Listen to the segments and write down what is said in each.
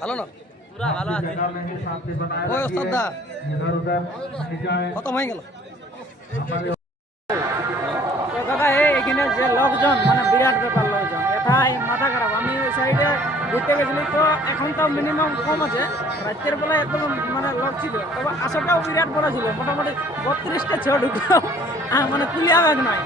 ভালো না পুরা ভালো আছে। ওই ওস্তাদ দা খতম হয়ে গেল। তো দাদা এখানে যে লোকজন মানে বিরাট ব্যাপার লোকজন, এটাই মাথা খারাপ। আমি ওই সাইডে ঘুরতে গেছিলি, তো এখন তো মিনিমাম কম আছে, রাতের বেলা একদম মানে লোক ছিল, তবে আসরটাও বিরাট বড় ছিল, মোটামুটি 32টা ছেলে ঢুকলো। মানে তুলিয়া ব্যাগ নয়,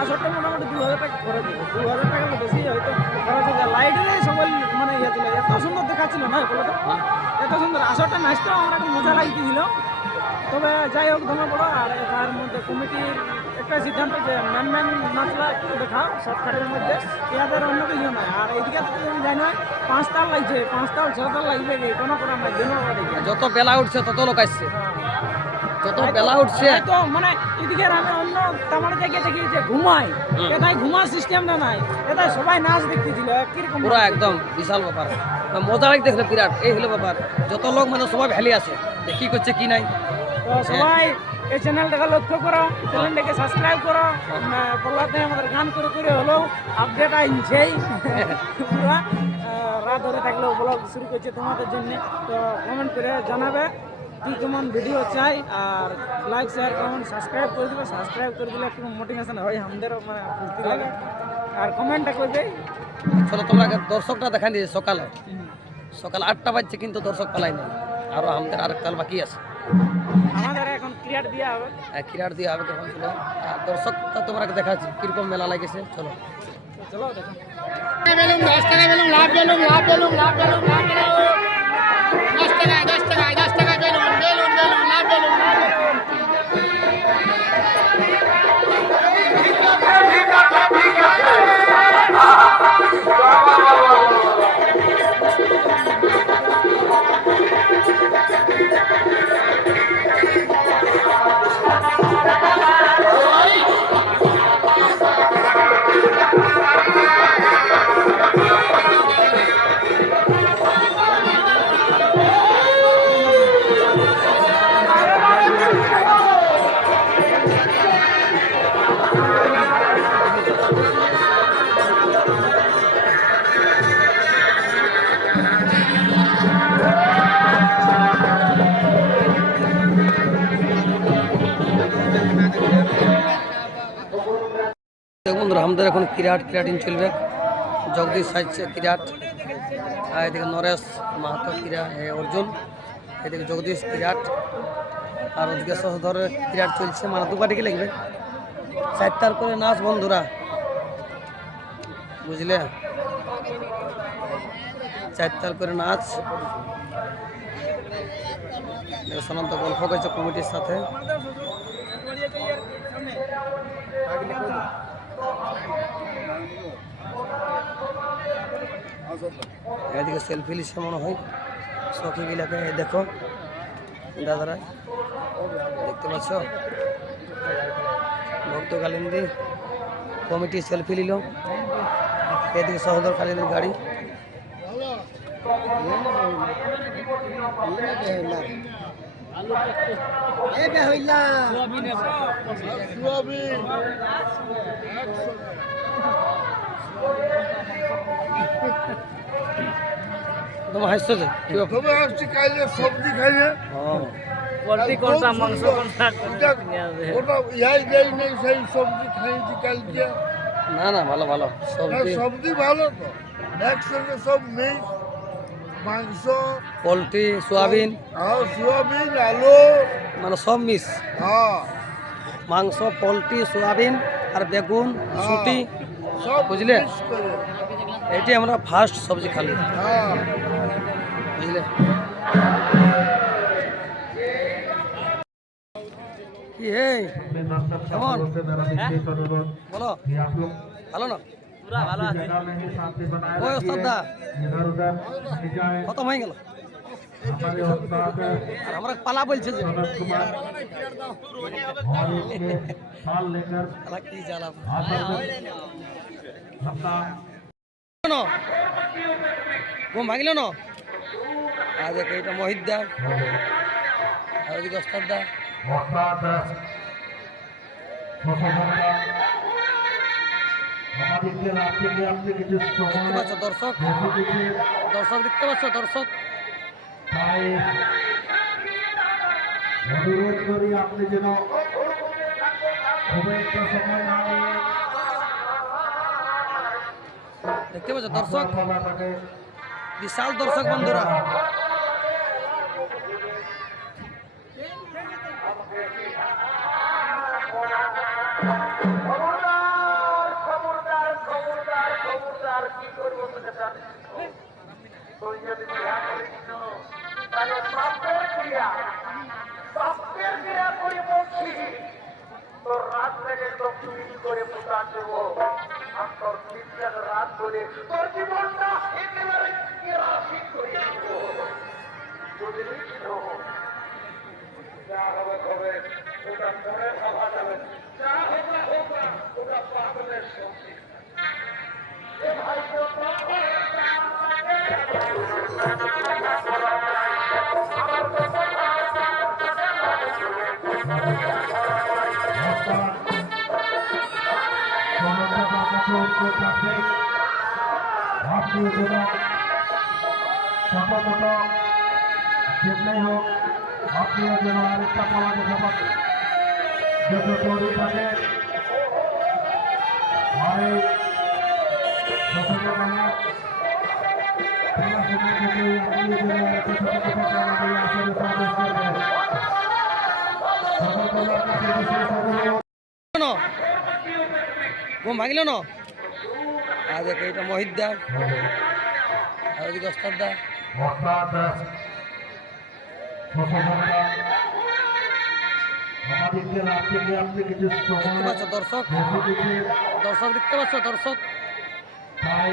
আসরটা মোটামুটি 2000 টাকা খরচ হয়েছে, 2000 টাকা বেশি হয়তো খরচ হয়েছে। লাইটের সবাই মানে ইয়ে ছিল, এত সুন্দর দেখাচ্ছিল না বলো তো, এত সুন্দর আসরটা নাচতেও আমার একটু মজা লাগতেছিল। তবে যাই হোক ধর্ম বড়, আর তার মধ্যে কমিটির একটা সিদ্ধান্ত যে ম্যান নাচলা একটু দেখাও শর্টকাটের মধ্যে, ইয়াদের অন্য কিছু নয়। আর এইদিকে যাই নয় 5 তাল লাগছে, 5 তাল 6 তাল লাগবে কি কোনো করার নাই, দিনও যত বেলা উঠছে তত লোক আসছে, যত বেলা উঠছে তো মানে এদিকে আমি অন্য তামার জায়গায় দেখি যে ঘুমাই, এটাই ঘুমার সিস্টেমটা নাই, এটাই সবাই নাচ দেখতেছিল কিরকম পুরো একদম বিশাল ব্যাপার, মজা লাগতেছিল বিরাট। এই হলো ব্যাপার, যত লোক মানে সবাই ভ্যালি আছে যে কি করছে কি নাই। তো সবাই এই চ্যানেলটাকে লক্ষ্য করো, চ্যানেলটাকে সাবস্ক্রাইব করো। পল্লাতে আমাদের গান করে করে হলেও আপডেট আনছেই পুরো রাত ধরে থাকলেও ব্লগ শুরু করছে তোমাদের জন্য। তো কমেন্ট করে জানাবে কি কেমন ভিডিও চাই, আর লাইক শেয়ার কমেন্ট সাবস্ক্রাইব করে দিবে। সাবস্ক্রাইব করে দিলে একটু মোটিভেশন হয় আমাদেরও, মানে ফুর্তি লাগে। আর কমেন্টটা করবে। চলো তোমরা দর্শকটা দেখান দিয়েছে সকাল 8টা বাজছে, কিন্তু দর্শক পালাই নাই, আরো আমাদের আর কাল বাকি আছে। আমাদের এখন ক্রিয়ার দেওয়া হবে, ক্রিয়ার দিয়ে হবে কখন ছিল। আর দর্শকটা তোমরা দেখাচ্ছি কিরকম মেলা লাগেছে। চলো চলো দেখো। বেলুন 10 টাকা বেলুন, লাভ বেলুন, লাভ বেলুন, লাভ বেলুন, লাভ বেলুন, 10 টাকা 10 টাকা 10 টাকা বেলুন, বেলুন বেলুন, লাভ বেলুন, লাভ বেলুন। বন্ধুরা আমাদের এখন ক্রিয়াটিন চলবে, জগদীশ সাইছে ক্রিয়াট, আর এদিকে নরেশ মাহাতো ক্রিয়া অর্জুন, এদিকে জগদীশ ক্রিয়াট, আর ওদিকে সহধরের ক্রিয়াট চলছে, মানে দুপাটিকে লাগবে 4টার করে নাচ বন্ধুরা, বুঝলে 4টার করে নাচ। সনন্ত গল্প করছে কমিটির সাথে। এদিকে সেলফি লিসে মনে হয় সখী গিলাকে, দেখো দাদারা দেখতে পাচ্ছ, ভক্ত কালিন্দি কমিটি সেলফি নিল। এদিকে সহদর কালিন্দির গাড়ি। তোমার হাসছো যে সবজি খাইলে পোলট্রি কোনটা, মাংস কোনটা, ইয়াই দেয় নেই, সেই সবজি খাইছি কালকে। না না ভালো ভালো সবজি, সবজি ভালো তো, একসঙ্গে সব মিক্স, মাংস, পোলট্রি, সোয়াবিন, সোয়াবিন, আলু, মানে সব মিস, হ্যাঁ মাংস, পোলট্রি, সোয়াবিন আর বেগুন ছুটি, সব বুঝলে mix করে। এটি আমরা ফার্স্ট সবজি খালি, হ্যাঁ বুঝলে। কি হে কেমন বলো, ভালো না পুরা ভালো আছে। ওই ওস্তাদ দা খতম হয়ে গেল। আর আমরা পালা বলছে যে পালা কি জ্বালাম ঘুম ভাঙিল না। আর দেখ এটা মহিত দা, আর ওদিকে ওস্তাদ দা, আমাদেরকে রাখতে গিয়ে আপনি কিছু দেখতে সময় পাচ্ছ দর্শক, বেশি কিছু দর্শক দেখতে পাচ্ছ দর্শক, তাই অনুরোধ করি আপনি যেন খুব একটা সময় না নিয়ে দেখতে পাচ্ছ দর্শক, আপনার সভাটাকে বিশাল দর্শক বন্ধুরা। তোর রাত থেকে তো চুরি করে পোতা দেব আর তোর তিনটার রাত বলে তোর জীবনটা একেবারে কেরাসিন করে দেব। বুঝলি তো? যা হবে হবে, ওটা পরে ভাবা যাবে, যা হবে হোক না, ওটা পাগলের সঙ্গে। এ ভাই তো পাগল, আপনি যেন ছোট ছোট যেটাই হোক আপনিও যেন আরেকটা পাওয়া দেখা যত তৈরি থাকে হয় ঘুম ভাঙিল না আর দেখ এটা মহিত দা আর ওদিকে ওস্তাদ দা। আমাদেরকে রাখতে গিয়ে আপনি কিছু দেখতে সময় পাচ্ছ দর্শক, বেশি কিছু দর্শক দেখতে পাচ্ছ দর্শক, তাই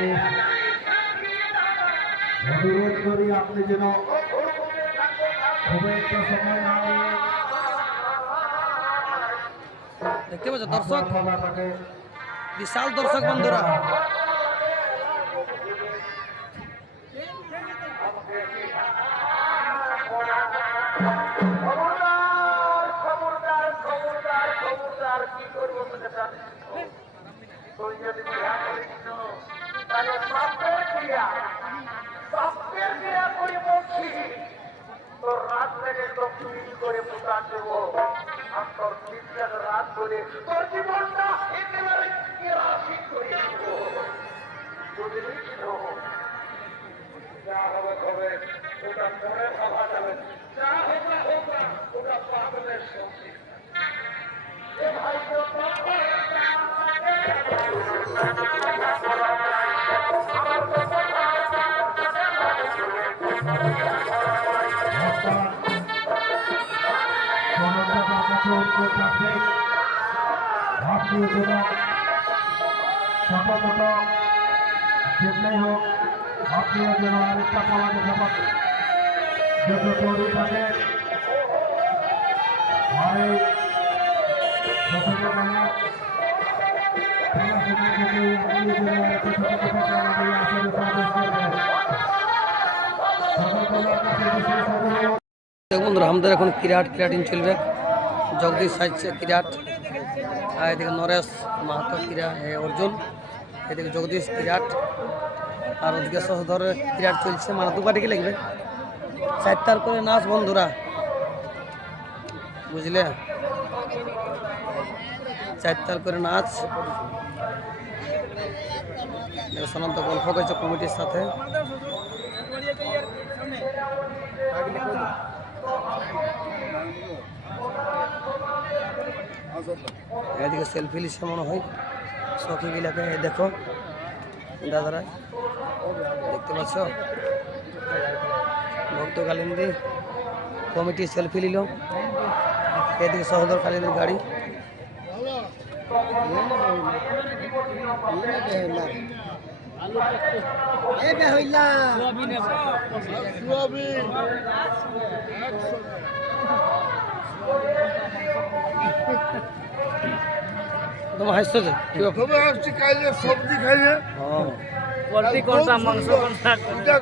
অনুরোধ করি আপনি যেন খুব একটা সময় না নিয়ে দেখতে পাচ্ছ দর্শক, আপনার সভাটাকে বিশাল দর্শক বন্ধুরা। খবরদার খবরদার খবরদার খবরদার, কি করবো তোকে জানিস তো? তুই যদি বিয়া করিস না, তাহলে বাপের বিয়া করে বলছি তোর রাত থেকে তো চুরি করে পোতা দেব আর তোর তিনটার রাত বলে তোর জীবনটা একেবারে কেরাসিন করে দেব। বুঝলি তো? যা হবে হবে, ওটা পরে ভাবা যাবে, যা হবে হোক না, ওটা পাগলের সঙ্গে। এ ভাই তো পাগল, আপনি যেন ছোট ছোট যেটাই হোক আপনিও যেন আরেকটা পাওয়া দেখা যত তৈরি থাকে হয় দেখ বন্ধুরা আমাদের এখন ক্রিয়াটিন চলবে, জগদীশ সাইছে ক্রিয়াট, আর এদিকে নরেশ মাহাতো ক্রিয়া অর্জুন, এদিকে জগদীশ ক্রিয়াট, আর ওদিকে সহধরের ক্রিয়াট চলছে, মানে দুপাটি কি লাগবে চারটার করে নাচ বন্ধুরা, বুঝলে চারটার করে নাচ। সনন্ত গল্প করেছে কমিটির সাথে। এদিকে সেলফি লিসে মনে হয় সখীগুলাকে দেখো দাদারা দেখতে পাচ্ছ, ভক্ত কালিন্দি কমিটি সেলফি নিল। এদিকে সহদর কালিন্দির গাড়ি, তোমার হাসছো যে তবে আসছি কাইলে সবজি খাইয়ে পোলট্রি কোনটা মাংস কোনটা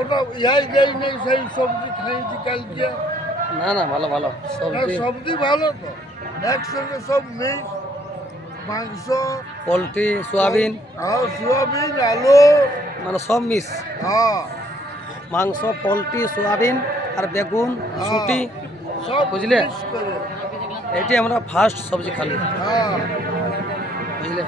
ওটা ইয়াই যাই নেই, সেই সবজি খাইছি কালকে। না না ভালো ভালো না, সবজি। সবজি ভালো তো, একসঙ্গে সব নেই। মাংস পোলট্রি সোয়াবিন আর সোয়াবিন আলু মানে সব মিস হ্যাঁ মাংস পোলট্রি সোয়াবিন আর বেগুন ছুটি সব বুঝলে? mix করে। এটি আমরা ফার্স্ট সবজি খালি হ্যাঁ বুঝলে